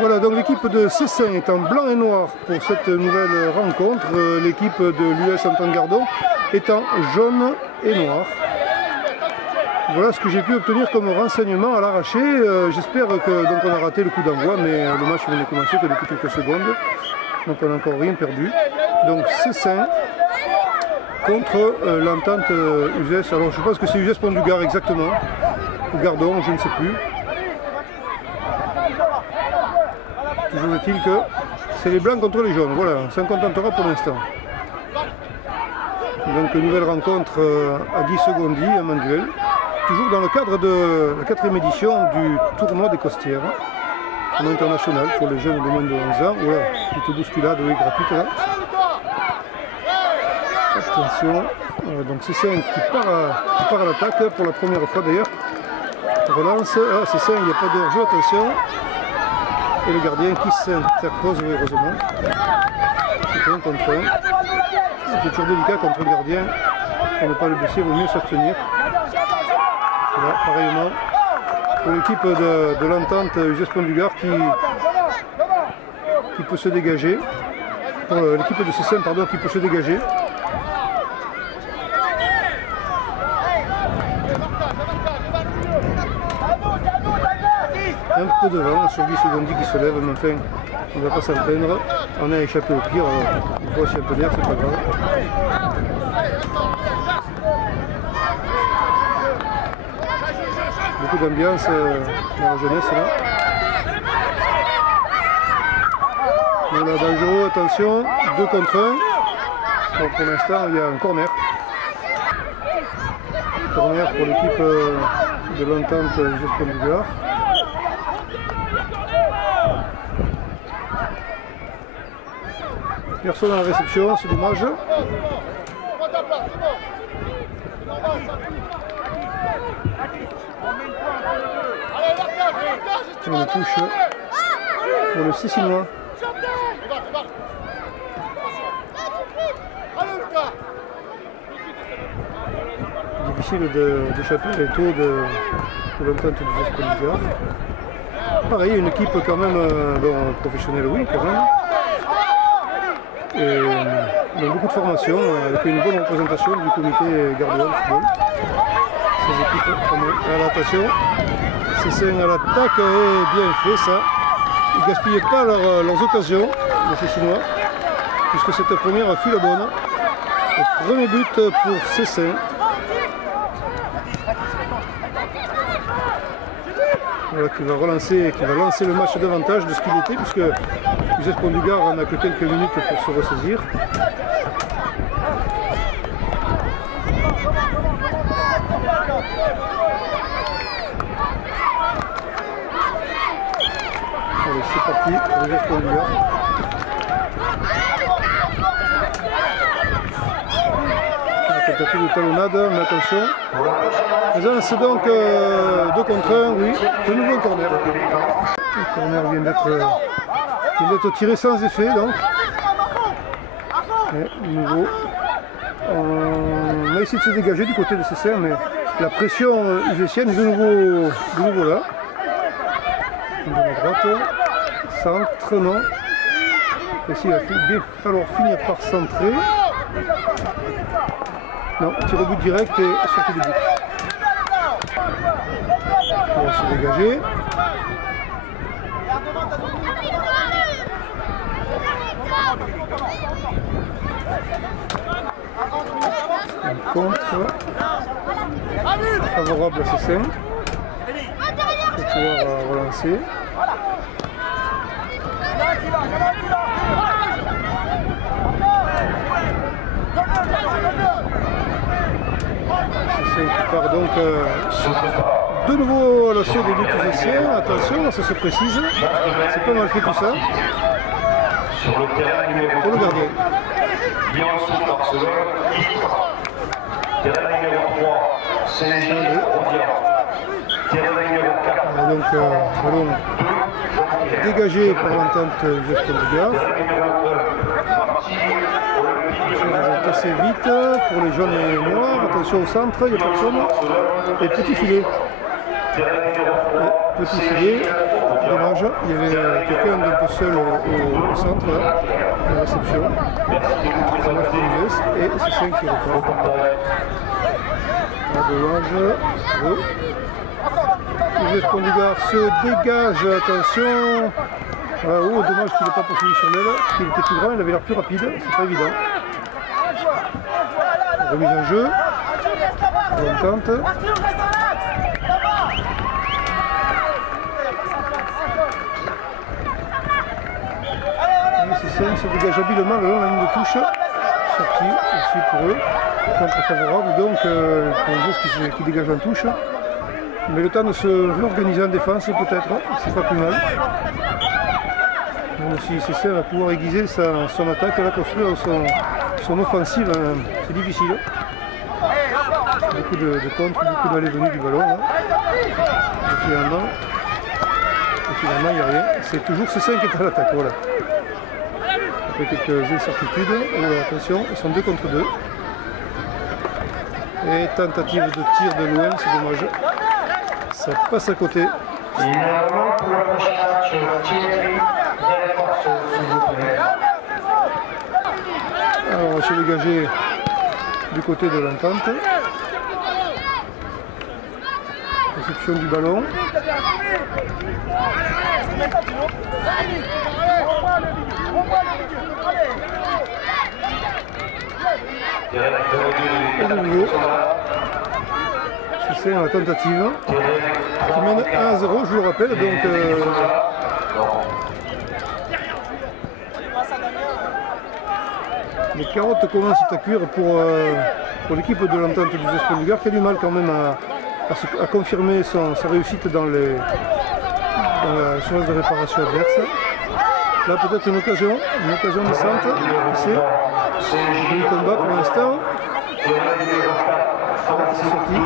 Voilà, donc l'équipe de Cessin est en blanc et noir pour cette nouvelle rencontre. L'équipe de l'US Antangardon est en jaune et noir. Voilà ce que j'ai pu obtenir comme renseignement à l'arraché. J'espère que donc on a raté le coup d'envoi, mais le match venait de commencer que depuis quelques secondes. Donc on n'a encore rien perdu. Donc Cessin contre l'entente USES. Alors je pense que c'est USES Pont du Gard exactement. Ou Gardon, je ne sais plus. Toujours est-il que c'est les blancs contre les jaunes. Voilà, on s'en contentera pour l'instant. Donc nouvelle rencontre à Guy Segondi, à Manduel. Toujours dans le cadre de la 4e édition du tournoi des Costières. Tournoi international pour les jeunes de moins de 11 ans. Voilà, petite bousculade, oui, gratuite là. Attention, donc c'est Cessin qui part à l'attaque pour la première fois d'ailleurs. Relance, ah Cessin, il n'y a pas de hors-jeu, attention. Et le gardien qui s'interpose, oui, heureusement. C'est un contre un. C'est toujours délicat contre le gardien. Pour ne pas le blesser, il vaut mieux s'abstenir. Voilà, pareillement pour l'équipe de l'entente USES Pont du Gard qui peut se dégager. Pour l'équipe de Cessin, pardon, qui peut se dégager. Un peu devant sur Guy Segondi qui se lève, mais enfin on ne va pas s'en plaindre. On a échappé au pire, une fois si un peu d'air, c'est pas grave. Beaucoup d'ambiance dans la jeunesse là. Voilà, dangereux, attention, 2 contre 1. Donc, pour l'instant il y a un corner. Corner pour l'équipe de l'entente USES Pont du Gard. Personne à la réception, c'est dommage. Une touche pour le Cessinois. Difficile d'échapper les taux de l'entente du USES Pont du Gard. Pareil, une équipe quand même professionnelle, oui, quand même. Et on a beaucoup de formation, avec une bonne représentation du comité gardien de football. Ces équipes, à l'attention, Cessin à l'attaque est bien fait ça. Ils ne gaspillaient pas leurs occasions, les Cessinois, puisque cette première fut la bonne. Le premier but pour Cessin. Voilà, qui va lancer le match davantage de ce qu'il était, puisque USES Pont du Gard n'a que quelques minutes pour se ressaisir. Allez, c'est parti pour USES Pont du Gard. Tentative de talonnade, mais attention. C'est donc 2 contre 1, oui, de nouveau un corner. Le corner vient d'être tiré sans effet, donc. Et de nouveau, on a essayé de se dégager du côté de Cessin, mais la pression usesienne est de nouveau là. De la droite, centre, non. Ici, il va bien falloir finir par centrer. Non, tir au but direct et sortie de but. On va se dégager. Un contre. Favorable à Cessin. Pour pouvoir relancer. Cessin qui part donc de nouveau à l'assaut des buts usessiens. Attention, ça se précise. C'est pas mal fait tout ça. Pour le gardien. Donc ballon dégagé par l'entente USES Pont du Gard. Assez vite pour les jaunes et noirs. Attention au centre, il n'y a personne. Et petit filet. Petit filet. Dommage, il y avait quelqu'un d'un peu seul au centre, là, à la réception. Dommage pour l'US, et c'est 5 qui repart. Dommage. L'US Pont-du-Gard se dégage, attention. Oh, dommage qu'il n'ait pas poursuivi sur l'aile, parce qu'il était plus grand, il avait l'air plus rapide, c'est pas évident. Remise en jeu. On tente. C'est se dégage habilement le long de la ligne de touche. Sortie aussi pour eux. Contre favorable, donc pour un geste qui dégage en touche. Mais le temps de se réorganiser en défense peut-être, c'est pas plus mal. Même si CC va pouvoir aiguiser son attaque, elle va construire son offensive, c'est difficile. Beaucoup de contre, beaucoup d'allées-venues du ballon. Hein. Et finalement, il n'y a rien. C'est toujours C5 qui est à l'attaque. Voilà. Après quelques incertitudes. Attention, ils sont 2 contre 2. Et tentative de tir de loin, c'est dommage. Ça passe à côté. Alors on va se dégager du côté de l'entente. Réception du ballon. Et de nouveau. C'est la tentative qui mène 1-0, je vous le rappelle. Donc, les carottes commencent à cuire pour l'équipe de l'entente du US Pont-du-Gard qui a du mal quand même à confirmer sa réussite dans la surface de réparation adverse. Là peut-être une occasion naissante, c'est le combat pour l'instant. C'est sorti.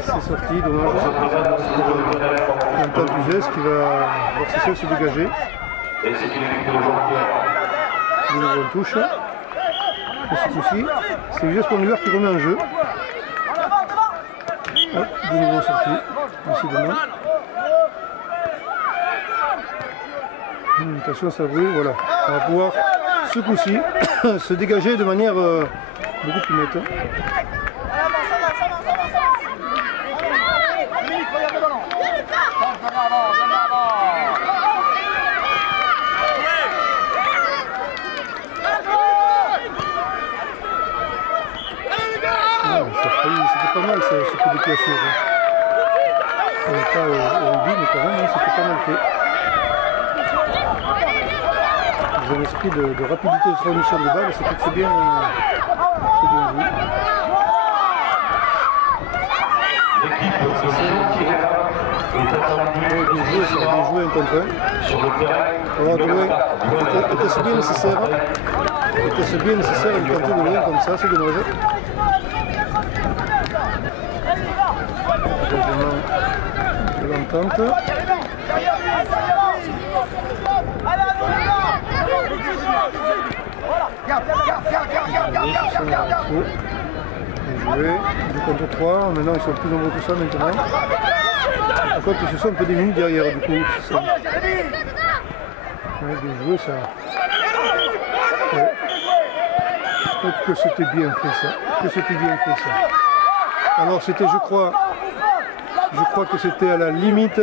C'est sorti, dommage. L'entente du geste qui va voir ses se dégager. De nouveau on touche. Et ce coup-ci, c'est le geste Pont-du-Gard qui remet en jeu. Hop, de nouveau sorti, décidément. Attention, ça brûle, voilà. On va pouvoir, ce coup-ci, se dégager de manière beaucoup plus nette. C'était pas mal ce coup de pied sûr. On n'est pas au rugby, mais quand même, c'était pas mal fait. Dans un esprit de rapidité de transmission de balle, c'était très bien vu. Bien joué un contre un. Alors, était-ce bien nécessaire? Était-ce bien nécessaire une tenter de loin comme ça? C'est dommage. De l'entente. Bien joué, 2 contre 3, maintenant ils sont plus nombreux que ça maintenant. Par contre ils se sont un peu démunis derrière du coup. Ouais, bien joué ça. Ouais. Que c'était bien fait ça. Que c'était bien fait ça. Alors c'était je crois que c'était à la limite.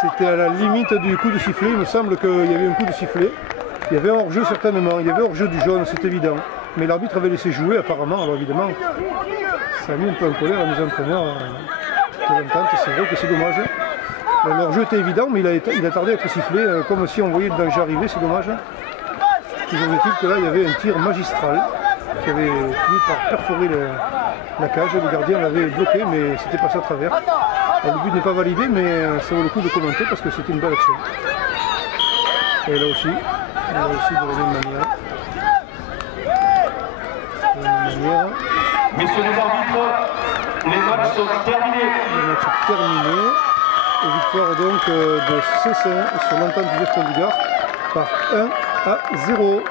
C'était à la limite du coup de sifflet. Il me semble qu'il y avait un coup de sifflet. Il y avait un hors-jeu certainement, il y avait hors-jeu du jaune, c'est évident. Mais l'arbitre avait laissé jouer apparemment, alors évidemment, ça a mis un peu en colère à mes entraîneurs de l'entente, c'est vrai que c'est dommage. L'hors-jeu était évident, mais il a tardé à être sifflé, comme si on voyait le danger arriver, c'est dommage. Toujours est-il que là, il y avait un tir magistral qui avait fini par perforer la cage. Le gardien l'avait bloqué, mais c'était passé à travers. Alors, le but n'est pas validé, mais ça vaut le coup de commenter parce que c'était une belle action. Et là aussi de la même manière. Messieurs les arbitres, les matchs sont terminés. Les matchs terminés. Et victoire donc de C5 sur l'entente du US Pont-du-Gard par 1-0.